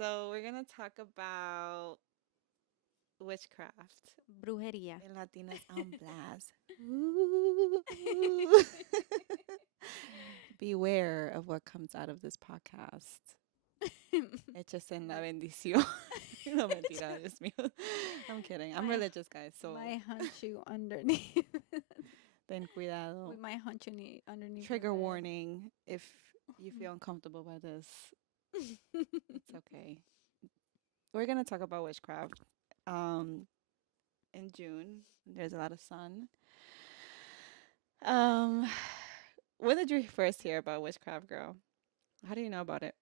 So we're gonna talk about witchcraft. Brujería. En Latinas on blast. Ooh. Beware of what comes out of this podcast. Échese en la Might, bendición. No, mentira, Dios mío. I'm kidding. I'm might, religious, guys, so might hunt you underneath. ten We cuidado. might hunt you underneath the Trigger bed. warning if you feel uncomfortable by this. It's okay. We're gonna talk about witchcraft. Um, in June, there's a lot of sun. Um, when did you first hear about witchcraft, girl? How do you know about it?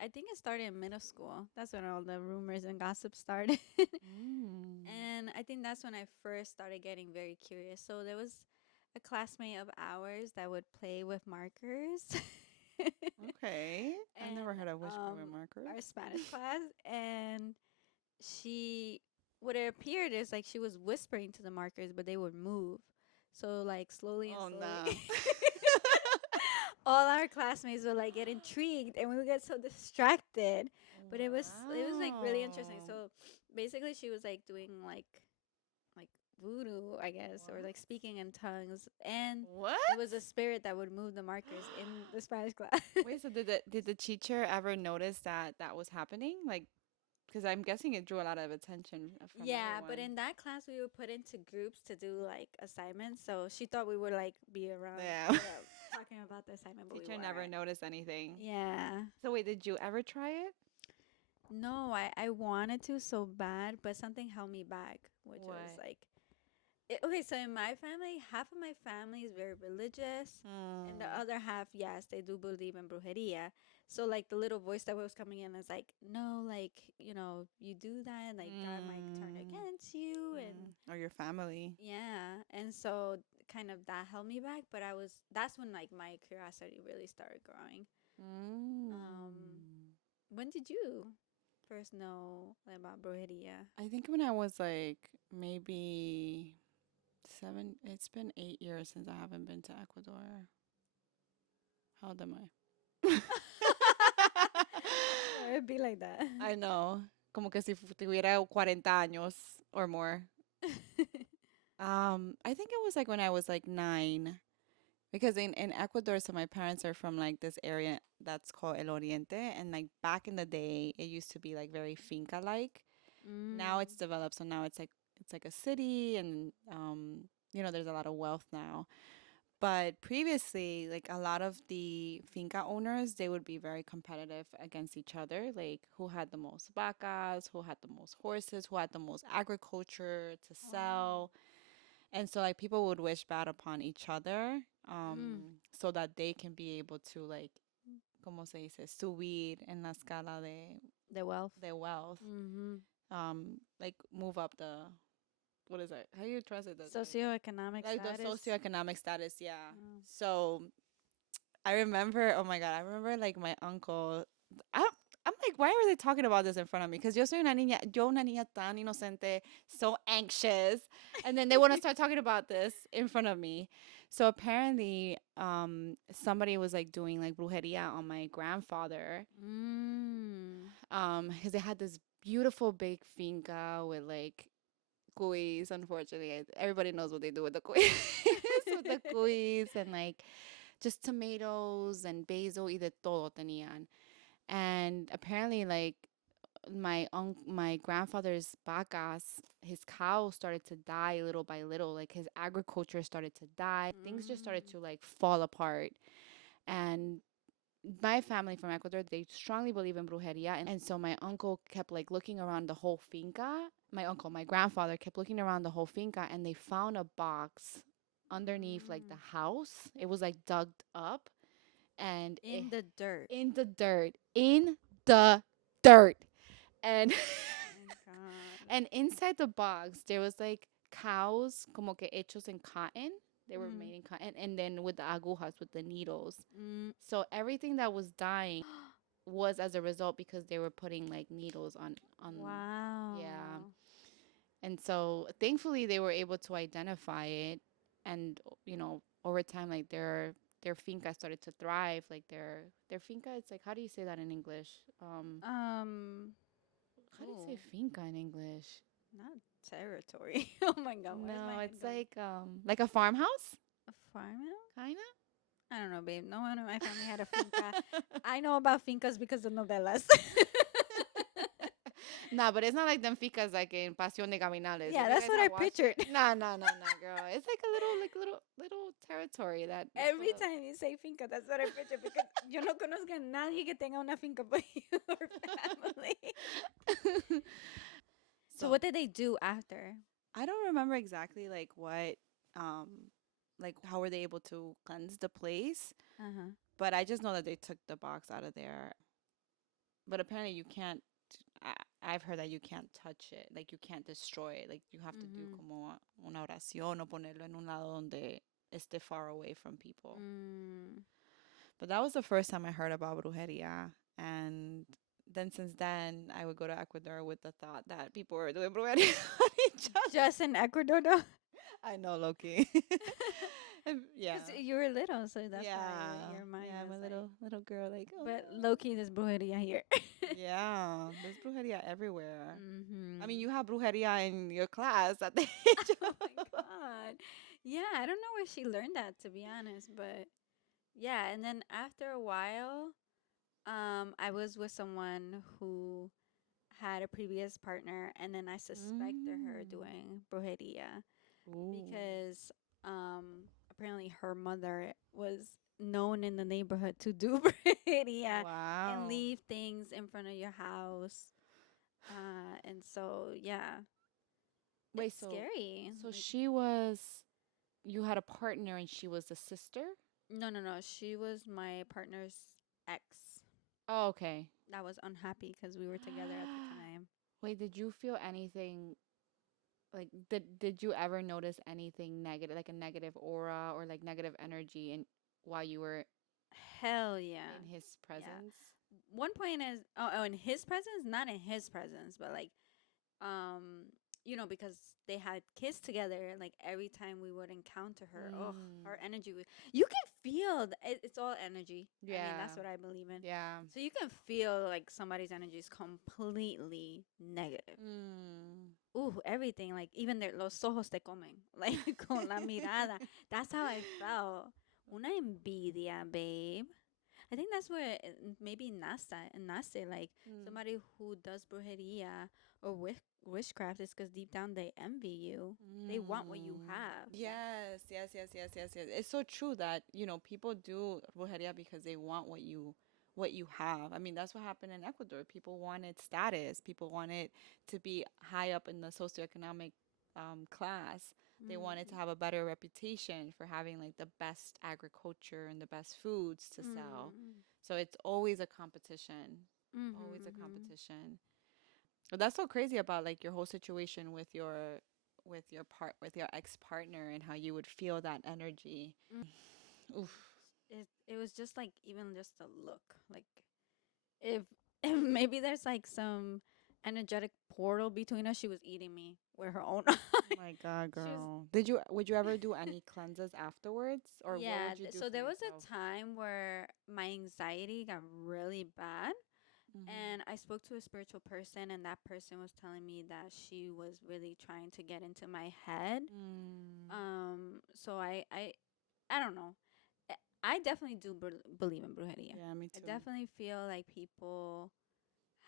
I think it started in middle school. That's when all the rumors and gossip started. Mm. And I think that's when I first started getting very curious. So there was a classmate of ours that would play with markers. Okay. I've never and heard of witchcraft with markers. our Spanish class, and she, what it appeared is like she was whispering to the markers, but they would move. So like slowly and Oh, slowly, nah. all our classmates would like get intrigued, and we would get so distracted. But it was like really interesting. Wow. So basically, she was like doing like voodoo, I guess, or What? like speaking in tongues, and What? there was a spirit that would move the markers in the Spanish class. Wait, so did the teacher ever notice that that was happening? Like, because I'm guessing it drew a lot of attention from Yeah, but everyone. in that class we were put into groups to do like assignments. So she thought we would like be around Yeah. talking about the assignment, but we Teacher never weren't. noticed anything. Yeah. So wait, did you ever try it? No, I wanted to so bad, but something held me back, which was What? like okay, so in my family, half of my family is very religious, and the Hmm. other half, yes, they do believe in brujeria. So like the little voice that was coming in is like, no, like you do that, like God might turn Mm. against you, and Or your family. yeah, and so kind of that held me back. But that's when like my curiosity really started growing. Um, Mm. when did you first know about brujeria? I think when I was like maybe seven, it's been 8 years since I haven't been to Ecuador. How old am I? No, it'd be like that. I know. Como que si tuviera 40 años or more. I think it was like when I was like 9. Because in Ecuador, so my parents are from like this area that's called El Oriente. And like back in the day, it used to be like very finca like. Now it's Mm. developed, so now it's like a city, and there's a lot of wealth now. But previously, like a lot of the finca owners, they would be very competitive against each other, like who had the most vacas, who had the most horses, who had the most agriculture to Oh. sell. And so like people would wish bad upon each other, Mm. so that they can be able to like, como se dice, subir en la escala The wealth. de wealth, Mm-hmm. like move up the, what is it? How do you translate that? Socioeconomic Like the status. socioeconomic status, yeah. Mm. So I remember, oh my God, I remember like my uncle. I, I'm like, why are they talking about this in front of me? Because yo una niña tan inocente, so anxious. And then they want to start talking about this in front of me. So apparently, somebody was like doing like brujeria on my grandfather. Mm. Because they had this beautiful big finca with like cuis. Unfortunately, everybody knows what they do with the cuis. With the cuis and like just tomatoes and basil y de todo tenían. And apparently, like my grandfather's vacas, his cows started to die little by little. Like his agriculture started to die. Things just started Mm. to like fall apart. And my family from Ecuador, they strongly believe in brujeria. And so my uncle kept like looking around the whole finca. My grandfather kept looking around the whole finca, and they found a box underneath like Mm. the house. It was like dug up, and In the dirt. in the dirt, in the dirt. And Oh my God. and inside the box there was like cows como que hechos in cotton. They were Mm. made in cotton, and then with the agujas, with the needles. Mm. So everything that was dying was as a result because they were putting like needles on yeah. Wow. And so thankfully they were able to identify it, and over time like their finca started to thrive. Like their finca, it's like, how do you say that in English? Um, How do you say oh, finca in English? not territory. Oh my god, where's my No, head it's going? like a farmhouse, A farmhouse? kind I don't know, babe. No one in my family had a finca. I know about fincas because of novelas. Nah, but it's not like them ficas like in Pasión de Gaminales. Yeah, If you that's guys what I have watched pictured. it, nah, nah, nah, nah, girl. It's like a little territory that is full Every of. time you say finca, that's what I picture because yo no conozco a nadie que tenga una finca por your family. So So what did they do after? I don't remember exactly um, like how were they able to cleanse the place, Uh-huh. but I just know that they took the box out of there. But apparently you can't. I've heard that you can't touch it, like you can't destroy it. Like you have to do Mm-hmm. como una oración o ponerlo en un lado donde esté far away from people. Mm. But that was the first time I heard about brujeria. And then since then, I would go to Ecuador with the thought that people were doing brujeria on each other. Just in Ecuador, though. I know, Loki. Yeah. Because you were little, so that's why Yeah. your mind Yeah, I'm was a like. little girl, like, But oh. low key, there's brujeria here. Yeah, there's brujeria everywhere. I mean, Mm-hmm. you have brujeria in your class at the age Oh of. my god. Yeah, I don't know where she learned that to be honest, but yeah, and then after a while, I was with someone who had a previous partner and then I suspected her Mm. doing brujeria Ooh. because apparently her mother was known in the neighborhood to do brujeria and Wow. leave things in front of your house. And so yeah, Wait, it's scary. so Like she was, you had a partner and she was a sister? no, no, no. She was my partner's ex Oh, okay. that was unhappy because we were together at the time. Wait, did you feel anything like did you ever notice anything negative, like a negative aura or like negative energy in while you were Hell yeah. in his Yeah. presence? One point is in his presence, not in his presence, but like um because they had kids together, like every time we would encounter her, oh, Mm. her energy you can feel it's all energy. I mean, Yeah. that's what I believe in. Yeah. So you can feel like somebody's energy is completely negative. Mm. Ooh, everything, like even los ojos te comen, like con la mirada. That's how I felt. Una envidia, babe. I think that's where maybe nace, like Mm. somebody who does brujeria or witchcraft is because deep down they envy you. They want what you Mm. have. Yes, yes, yes, yes, yes, yes. It's so true that, people do brujeria because they want what you have. I mean, that's what happened in Ecuador. People wanted status. People wanted to be high up in the socioeconomic class. They wanted to Mm-hmm. have a better reputation for having like the best agriculture and the best foods to sell. Mm-hmm. So it's always a competition. Always a Mm-hmm. competition. But that's so crazy about like your whole situation with your ex partner and how you would feel that energy. Mm. Oof. It was just like even just a look, like if, if maybe there's like some energetic portal between us. She was eating me with her own Oh eye. my God, She was girl. Would you ever do any cleanses afterwards? Or what yeah. would you do So for there was yourself? a time where my anxiety got really bad, Mm-hmm. and I spoke to a spiritual person, and that person was telling me that she was really trying to get into my head. Mm. So I don't know. I definitely do believe in brujeria. Yeah, me I too. definitely feel like people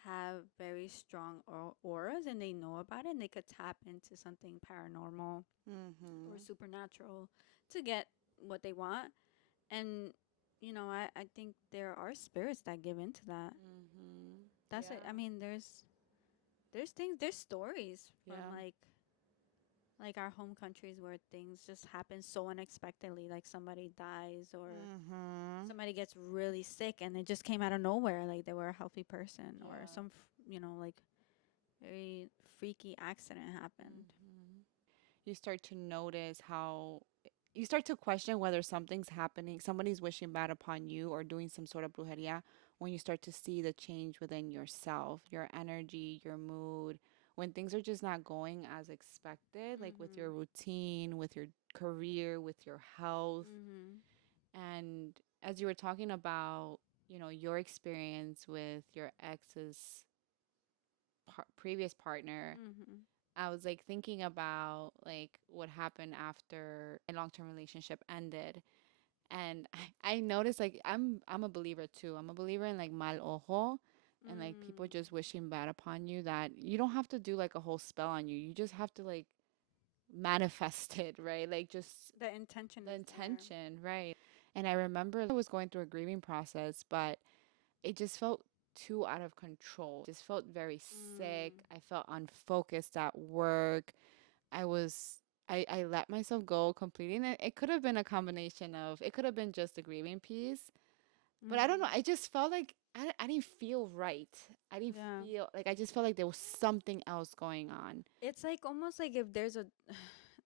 have very strong auras and they know about it and they could tap into something paranormal or Mm-hmm. supernatural to get what they want. And I think there are spirits that give into that. Mm-hmm. That's it. I Yeah. mean, there's stories from Yeah. like our home countries where things just happen so unexpectedly, like somebody dies or Mm-hmm. somebody gets really sick and it just came out of nowhere, like they were a healthy person or Yeah. some like very freaky accident happened. Mm-hmm. You start to notice how you start to question whether something's happening, somebody's wishing bad upon you or doing some sort of brujeria when you start to see the change within yourself, your energy, your mood, when things are just not going as expected, like with your Mhm. routine, with your career, with your health. Mhm. And as you were talking about, your experience with your ex's previous partner, Mhm. I was like thinking about like what happened after my long-term relationship ended. And I noticed like I'm a believer too. I'm a believer in like mal ojo and like people Mm. just wishing bad upon you, that you don't have to do like a whole spell on you. You just have to like manifest it, right? Like just The intention the is there. intention, right? And I remember I was going through a grieving process, but it just felt too out of control. Just felt very sick. Mm. I felt unfocused at work. I was I let myself go completely. And it could have been a combination of, it could have been just the grieving piece, but I don't know. Mhm. I just felt like I didn't feel right. I didn't Yeah. feel like, I just felt like there was something else going on. It's like almost like if there's a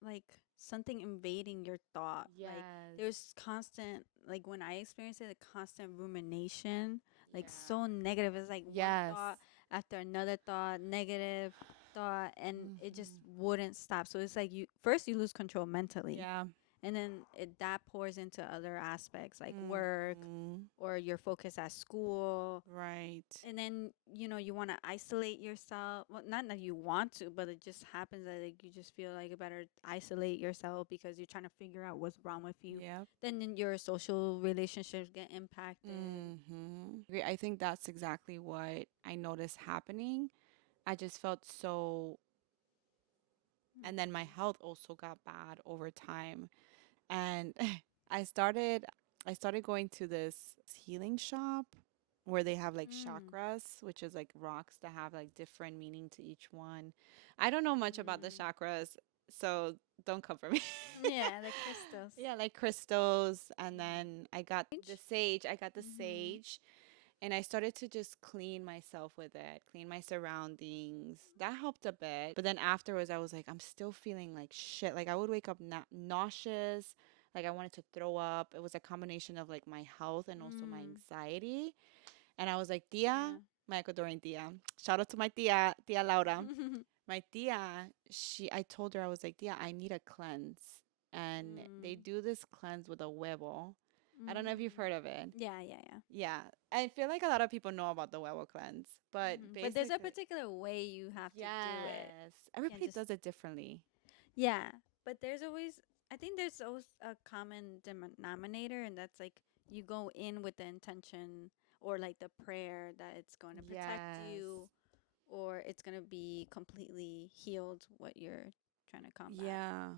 like something invading your thought. Like Yes. there's constant like when I experienced it, a constant rumination, like so Yeah. negative. It's like one Yes. thought after another thought, negative thought, and it just Hmm. wouldn't stop. So it's like you first you lose control mentally, Yeah. and then that pours into other aspects like work Hmm. or your focus at school, Right. and then you want to isolate yourself, well not that you want to, but it just happens that like you just feel like you better isolate yourself because you're trying to figure out what's wrong with you. Yep. Then your social relationships get impacted. I think that's exactly what I noticed happening. I just felt so, and then my Mm. health also got bad over time. And I started I started going to this healing shop where they have like Mm. chakras, which is like rocks that have like different meaning to each one. I don't know much about the Mm. chakras, so don't come for me. Yeah, the crystals. Yeah, like crystals, and Mm. then I got the sage. I got the Mm-hmm. sage, and I started to just clean myself with it, clean my surroundings. That helped a bit. But then afterwards, I was like, I'm still feeling like shit. Like I would wake up nauseous, like I wanted to throw up. It was a combination of like my health and also my Mm. anxiety. And I was like, Tia, Yeah. my Ecuadorian tia, shout out to my tia Laura. My tia, I told her, I was like, Tia, I need a cleanse. And they Mm. do this cleanse with a huevo. I don't know if you've Mm. heard of it. Yeah, yeah, yeah. Yeah, I feel like a lot of people know about the huevo cleanse, but But there's a basically, particular way you have to do it. yes, You can't everybody just does it differently. yeah. But there's always I think there's always a common denominator, and that's like you go in with the intention or like the prayer that it's going to protect Yes. you or it's going to be completely healed what you're trying to combat. Yeah.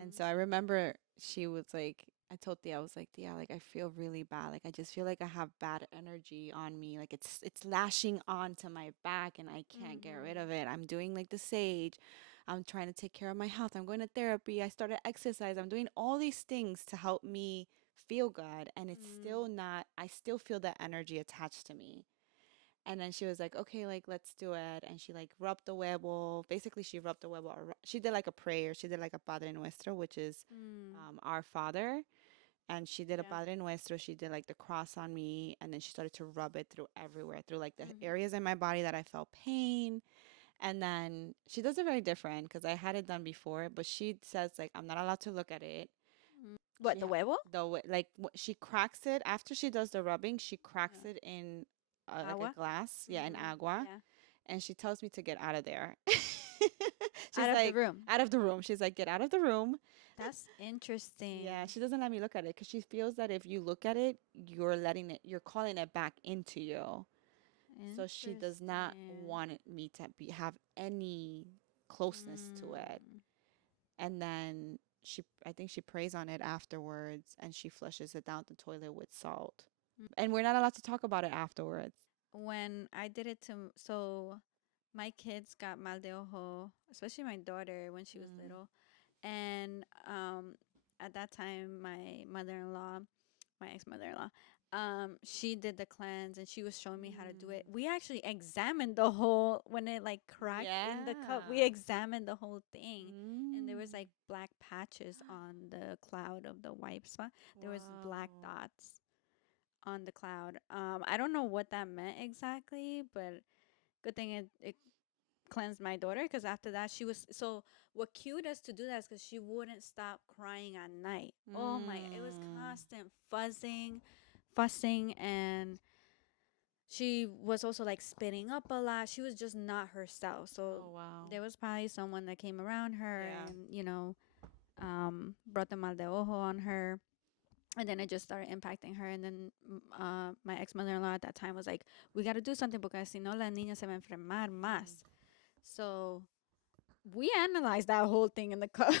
And Mhm. so I remember she was like, I told Thea, I was like, Thea, like I feel really bad. Like I just feel like I have bad energy on me. Like it's lashing onto my back and I can't get rid Mhm. of it. I'm doing like the sage. I'm trying to take care of my health. I'm going to therapy. I started exercise. I'm doing all these things to help me feel good. And it's still Mm. not, I still feel that energy attached to me. And then she was like, okay, like, let's do it. And she like rubbed the huevo. Basically, she rubbed the huevo. She did like a prayer. She did like a Padre Nuestro, which is Mm. our Father. And she did a Yeah. Padre Nuestro. She did like the cross on me. And then she started to rub it through everywhere, through like the Mhm. areas in my body that I felt pain. And then she does it very different because I had it done before. But she says, like, I'm not allowed to look at it. Mm. What, She, the huevo? like, she cracks it after she does the rubbing, she cracks Yeah. it in like a Agua? glass, yeah, in Mhm. agua, Yeah. and she tells me to get out of there. Out She's of the like, room. out of the room. She's like, get out of the room. That's Yeah, interesting. she doesn't let me look at it because she feels that if you look at it, you're calling it back into you. So she does not Interesting. want me to have any closeness to it. Mm. And then I think she prays on it afterwards and she flushes it down the toilet with salt. And we're not allowed to talk about it afterwards. When I did it to so my kids got mal de ojo, especially my daughter when she was Mm. little, and at that time my mother-in-law, my ex-mother-in-law, she did the cleanse and she was showing me how to do it. Mm. We actually examined the whole when it like cracked in the cup. We Yeah. examined the whole thing, and there was Mm. like black patches on the cloud of the wipe spot. There was black Wow. dots on the cloud. I don't know what that meant exactly, but good thing it cleansed my daughter, because after that she was so. What cued us to do that is because she wouldn't stop crying at night. Oh my! It was Mm. constant fussing, and she was also like spitting up a lot. She was just not herself. So Oh wow. there was probably someone that came around her Yeah. and brought the mal de ojo on her, and then it just started impacting her. And then my ex mother-in-law at that time was like, "We got to do something because si no la niña se va a enfermar Mm. más." So we analyzed that whole thing in the cup.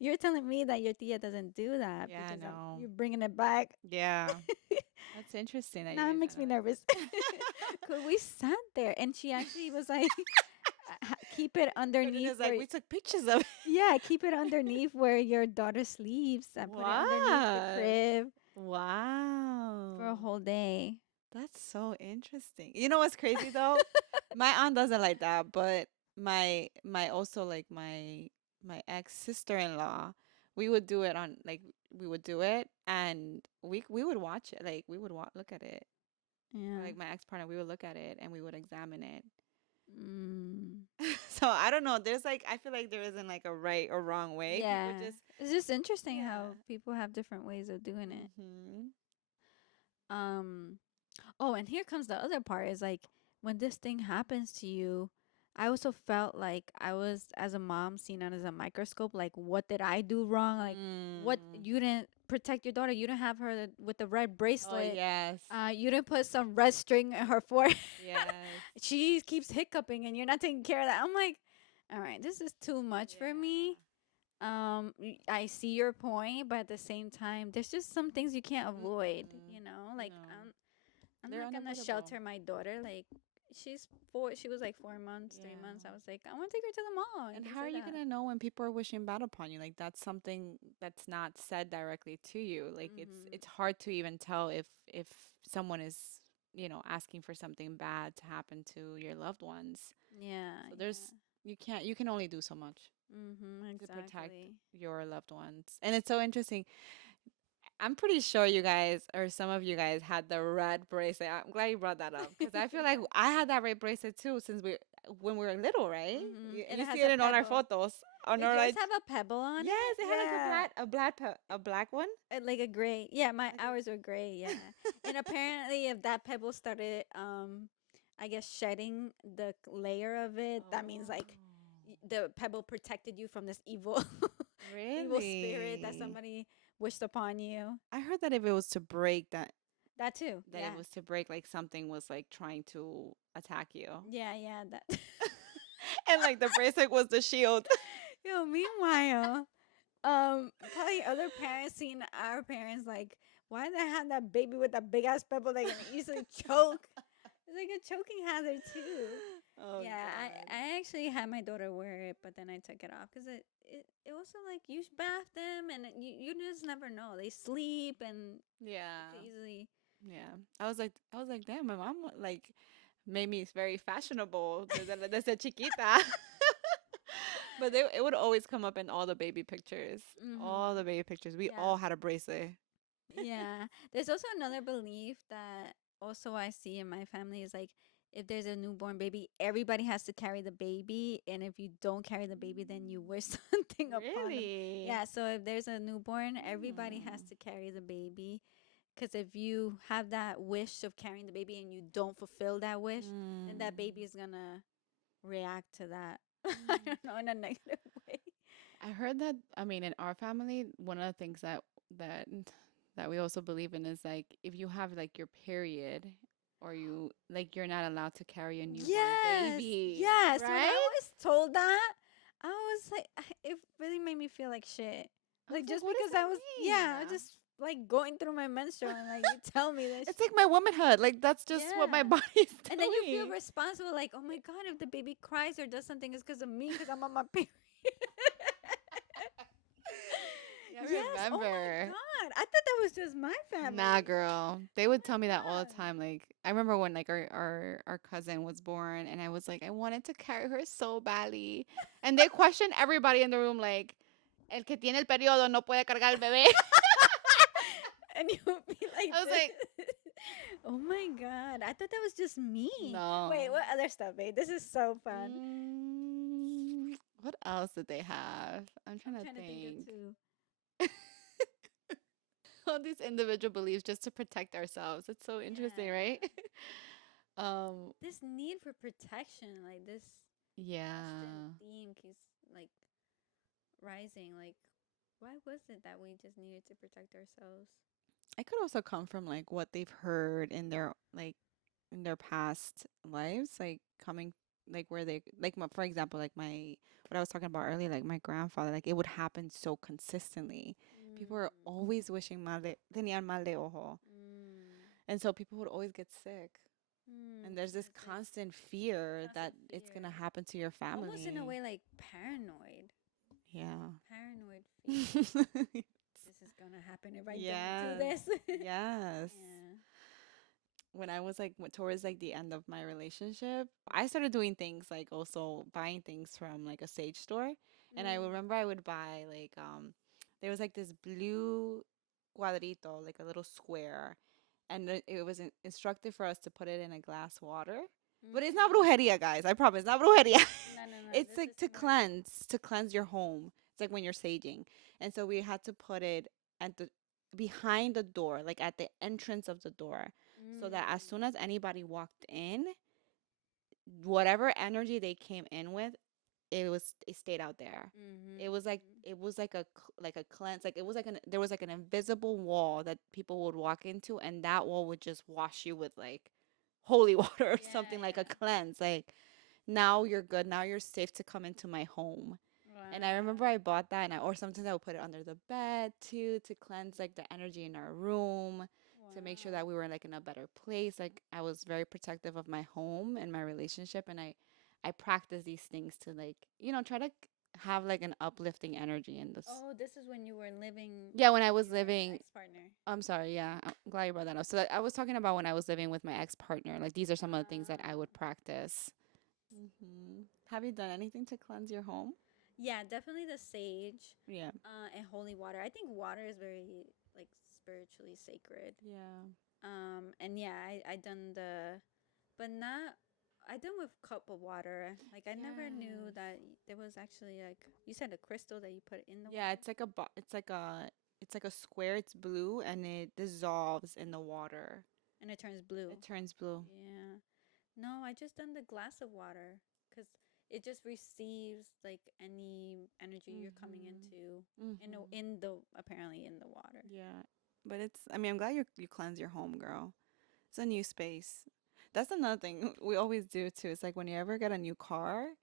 You're telling me that your tia doesn't do that Yeah, because no. you're bringing it back. Yeah. That's interesting that you Now it guys makes me analyze nervous. it. Cause we sat there and she actually was like, keep it underneath Cardena's like, where, we took pictures of it. yeah, keep it underneath where your daughter sleeps. I put it underneath the What? crib for a Wow. whole day. That's so interesting. You know what's crazy though? My aunt doesn't like that, but my also like my ex sister-in-law, we would do it on like we would do it and we would watch it. Like we would look at it. Or Yeah. like my ex partner, we would look at it and we would examine it. Mm. So I don't know. There's like I feel like there isn't like a right or wrong way. People Yeah. just It's just interesting yeah. how people have different ways of doing it. Mhm. Um Oh, and here comes the other part is like when this thing happens to you, I also felt like I was as a mom seen under a microscope. Like, what did I do wrong? Like, what Mm. you didn't protect your daughter. You didn't have her with the red Oh bracelet. yes. You didn't put some red string in her forehead. Yes. She keeps hiccuping, and you're not taking care of that. I'm like, all right, this is too much for me. Yeah. I see your point, but at the same time, there's just some things you can't avoid. Mm-mm. Like No. I'm They're not gonna unavoidable. shelter my daughter. Like she's 4. She was like 4 months, 3 months. I Yeah. was like, I want to take her to the mall and And things how are like you that. gonna know when people are wishing bad upon you? Like that's something that's not said directly to you. Like Mhm. it's hard to even tell if someone is, you know, asking for something bad to happen to your loved ones. Yeah, So there's yeah. you can only do so much Mhm. to protect Exactly. your loved ones. And it's so interesting. I'm pretty sure you guys or some of you guys had the red bracelet. I'm glad you brought that up because I feel like I had that red bracelet too since we when we were little, right? Mhm. And You it see has it a in all our pebble. photos on Did our yours like have a pebble on yes, it? it had like Yeah. a black one. Like a gray. Yeah, my Like ours were gray. Yeah. And apparently, if that pebble started, I guess shedding the layer of it, that means oh, like the pebble protected you from this evil, evil spirit that really? somebody wished upon you. I heard that if it was to break That too. that it Yeah. was to break like something was like trying to attack you. Yeah, yeah. That. And like the bracelet was the shield. Yo, meanwhile, probably other parents seen our parents like, why they have that baby with that big ass pebble that can easily choke? It's like a choking hazard too. Oh Yeah, God. I actually had my daughter wear it, but then I took it off because it also like you bath them and you just never know. They sleep and you could Yeah. easily. Yeah. I was like, damn, my mom like made me very fashionable desde chiquita. But it would always come up in all the baby pictures. All Mhm. the baby pictures. We Yeah. all had a bracelet. Yeah. There's also another belief that also I see in my family is like if there's a newborn baby, everybody has to carry the baby, and if you don't carry the baby, then you wish something upon them. Really? Yeah, so if there's a newborn, everybody has Hmm. to carry the baby. Because if you have that wish of carrying the baby and you don't fulfill that wish, then that baby Mm. is gonna react to that. I Mm. don't know, in a negative way. I heard that, I mean, in our family, one of the things that that we also believe in is like if you have like your period or you like you're not allowed to carry a newborn Yes, baby, yes. When I right? was told that, I was like, it really made me feel like shit. I was Like like, just what does because I was, that mean? yeah, I was just like going through my menstrual, and like you tell me this, It's like my womanhood. Like that's just what my yeah. body is And then you feel doing. responsible, like, oh my god, if the baby cries or does something, it's because of me, because I'm on my period. Yeah, I Yes. Oh my remember. god. I thought that was just my Nah, family. girl. They Oh would my tell me that all the god. time. Like I remember when like our cousin was born and I was like, I wanted to carry her so badly. And they questioned everybody in the room like, el que tiene el periodo no puede cargar el bebé. And you would be like I was like, this. Oh my god. I thought that was just me. No. Wait, what other stuff, babe? This is so fun. What else did they have? I'm I'm trying to trying to think of think. two. All these individual beliefs just to protect ourselves. It's so interesting, right? Yeah. um, This need for protection, like this constant yeah. theme keeps like rising. Like, why was it that we just needed to protect ourselves? It could also come from like what they've heard in their like in their past lives, like coming like where they like for example, like my what I was talking about earlier, like my grandfather, like it would happen so consistently. People were Mm. always wishing tenían mal de ojo, Mm. and so people would always get sick. Mm. And there's this Because this constant fear that constant it's fear, gonna happen to your almost in a family. way like paranoid, Yeah. paranoid fear. This is gonna happen if I don't do Yes. this. Yes. Yeah. When I was like towards like the end of my relationship, I started doing things like also buying things from like a sage store. And I Mm. remember I would buy like there was like this blue cuadrito, like a little square, and it was instructed for us to put it in a glass water. But it's not Mm. brujeria, guys. I promise, not brujeria. No, no, no. It's This like is more. to cleanse your home. It's like when you're saging. And so we had to put it at the behind the door, like at the entrance of the door, so that as Mm. soon as anybody walked in, whatever energy they came in with, it stayed out there. Mhm. It was like Mhm. like a cleanse, like it was like there was like an invisible wall that people would walk into, and that wall would just wash you with like holy water or Yeah, something, like a yeah. cleanse. Like now you're good. Now you're safe to come into my home. And I remember Wow. I bought that, and or sometimes I would put it under the bed too to cleanse like the energy in our room, to make sure Wow. that we were like in a better place. Like I was very protective of my home and my relationship, and I practice these things to like try to have like an uplifting energy in this. Oh, this is when you were living Yeah, when I with was your living. ex-partner. I'm sorry. Yeah, I'm glad you brought that up. So I was talking about when I was living with my ex partner. Like these are some of the things that I would practice. Have you done anything to cleanse your home? Yeah, definitely the sage, Yeah. and holy water. I think water is very like spiritually sacred. Yeah. And yeah, I done the, but not. I done with cup of water. Like I never knew Yes. that there was actually like you said a crystal that you put in the Yeah, water it's like it's like a square. It's blue and it dissolves in the water. and it turns blue. It turns blue. Yeah. No, I just done the glass of water because it just receives like any energy you're coming Mhm. into Mhm. in the apparently in the water. Yeah. But it's I mean, I'm glad you cleanse your home, girl. It's a new space. That's another thing we always do too. It's like when you ever get a new car,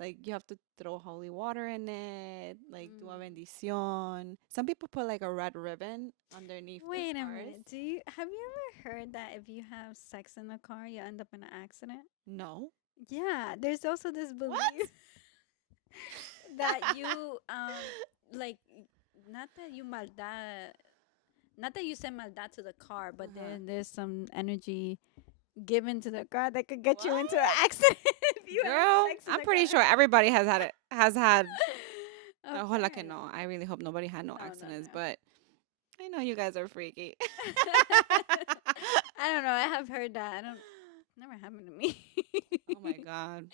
like you have to throw holy water in it, like do a Mm. bendición. Some people put like a red ribbon underneath the Wait a cars. minute. Have you ever heard that if you have sex in the car, you end up in an accident? No. Yeah, there's also this What? belief that you like not that you maldad not that you send maldad to the car, but Uh-huh. there's some energy given to the car that could get you What? into an accident if you have Girl, sex in I'm the pretty car. sure everybody has had ojalá que no. Apparently. I really hope nobody had no No, no, accidents, no. but I know you guys are freaky. I don't know. I have heard that. I don't. Never happened to me. Oh my god.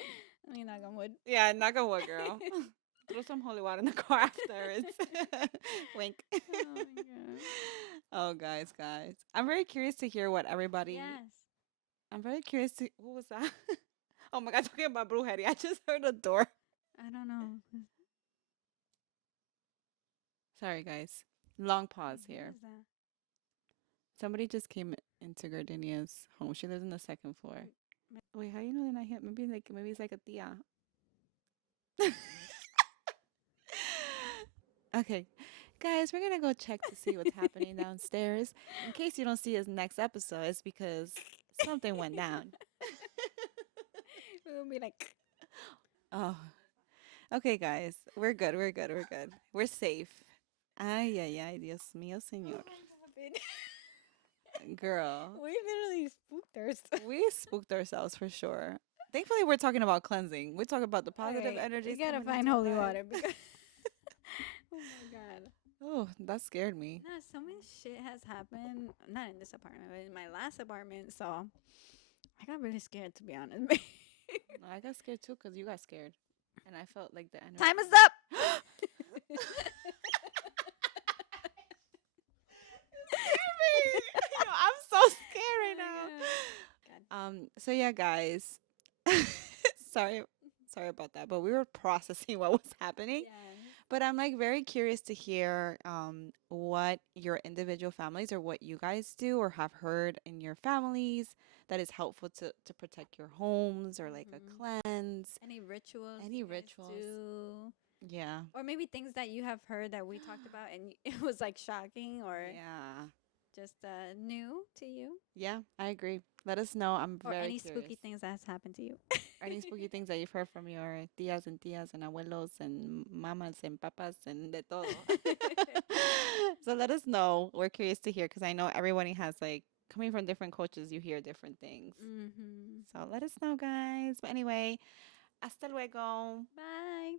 I mean, knock on wood. Yeah, knock on wood, girl. Throw some holy water in the car afterwards. Wink. Oh my god. Oh, guys. I'm very curious to hear what everybody. Yes. I'm very curious to. What was that? Oh my god, talking about brujeria. I just heard a door. I don't know. Sorry, guys. Long pause Wait, who here. is that? Somebody just came into Gardenia's home. She lives on the second floor. Wait, how you know they're not here? Maybe it's like a tia. Okay, guys, we're gonna go check to see what's happening downstairs. In case you don't see us next episode, it's because something went down. We will be like, Oh, okay, guys, we're good. We're good. We're good. We're safe. Ay, ay, ay, Dios mío, señor. Girl, we literally spooked ourselves. we spooked ourselves for sure. Thankfully, we're talking about cleansing. We're talking about the positive Okay, we energies gotta coming find into our holy life. water because. Oh my god. Oh, that scared me. Nah, so much shit has happened. Not in this apartment, but in my last apartment. So I got really scared, to be honest. No, I got scared too because you got scared, and I felt like the energy. Time is up. Scared me. Yo, I'm so scared Oh right my now. god. God. So yeah, guys. sorry, sorry about that, but we were processing what was happening. Yeah. But I'm like very curious to hear what your individual families or what you guys do or have heard in your families that is helpful to protect your homes or like a Hmm. cleanse, Any rituals any you guys rituals. do? Yeah. Or maybe things that you have heard that we talked about and it was like shocking or Yeah. just new to you? Yeah, I agree. Let us know. I'm Or very any curious. spooky things that has happened to you? Any spooky things that you've heard from your tías and abuelos and mamas and papas and de todo. So let us know. We're curious to hear because I know everybody has like coming from different cultures, you hear different things. Mm-hmm. So let us know, guys. But anyway, hasta luego. Bye.